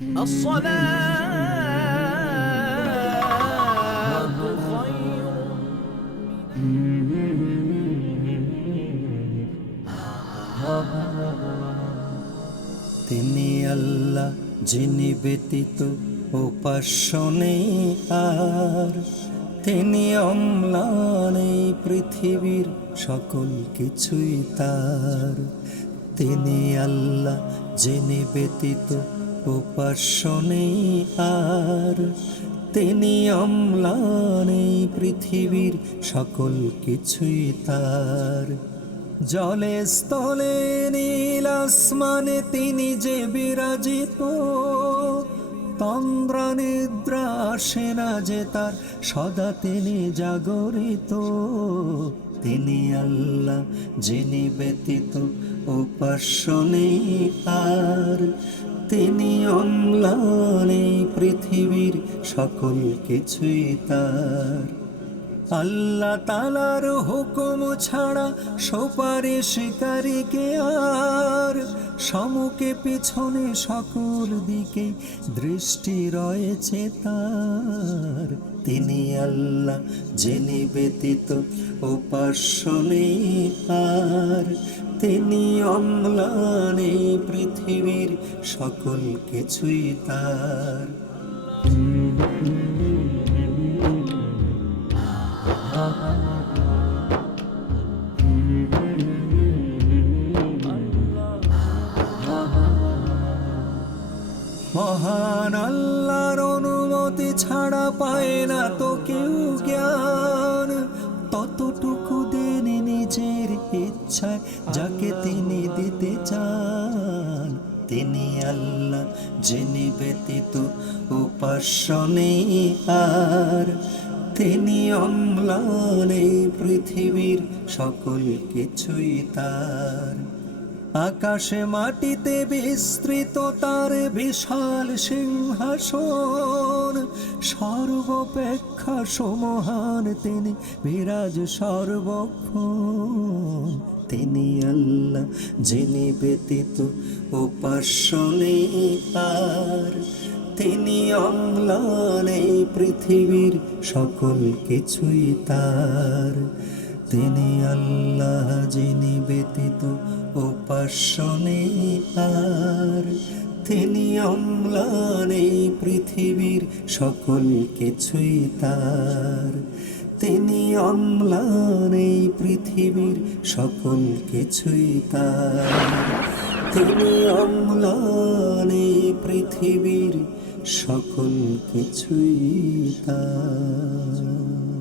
الصلاة خير তিনি আল্লাহ যিনি ব্যতীত উপাস্য নেই আর, তিনি অম্লান এই পৃথিবীর সকল কিছুই তার। তিনি আল্লাহ যিনি ব্যতীত উপাস্য নেই আর, তিনি অম্লান এই পৃথিবীর সকল কিছুই তার। জলে স্থলে নীল আসমানে তিনি যে বিরাজিত, তন্দ্রা নিদ্রা আসে না যে তার, সদা তিনি জাগরিত। তিনি আল্লাহ যিনি ব্যতীত উপাস্য নেই আর, তিনি অম্লান এই পৃথিবীর সকল কিছুই তার। আল্লাহ তাআলার হুকুম ছাড়া সুপারিশকারীকে আর, সম্মুখে পিছনে সকল দিকে দৃষ্টি রয়েছে তার। তিনি আল্লাহ যিনি ব্যতীত উপাস্য নেই আর, তিনি অম্লান এই পৃথিবীর সকল কিছুই তার। মহান আল্লাহর অনুমতি ছাড়া পায় না তো কেউ জ্ঞান, ততটুকু দেন নিজের ইচ্ছায় যাকে তিনি দিতে চান। তিনি আল্লাহ যিনি ব্যতীত উপাস্য নেই আর, তিনি অম্লান এই পৃথিবীর সকল কিছুই তার। আকাশে মাটিতে বিস্তৃত তার বিশাল সিংহাসন, সর্বপেক্ষা সমহান তিনি বিরাজ সর্বক্ষণ। তিনি আল্লাহ যিনি ব্যতীত উপাস্য নেই আর, তিনি অম্লান এই পৃথিবীর সকল কিছুই তার। তিনি আল্লাহ যিনি ব্যতীত উপাস্য নেই আর, তিনি অম্লান এই পৃথিবীর সকল কিছুই তার। তিনি অম্লান এই পৃথিবীর সকল কিছুই তার। তিনি অম্লান এই পৃথিবীর সকল কিছুই তার।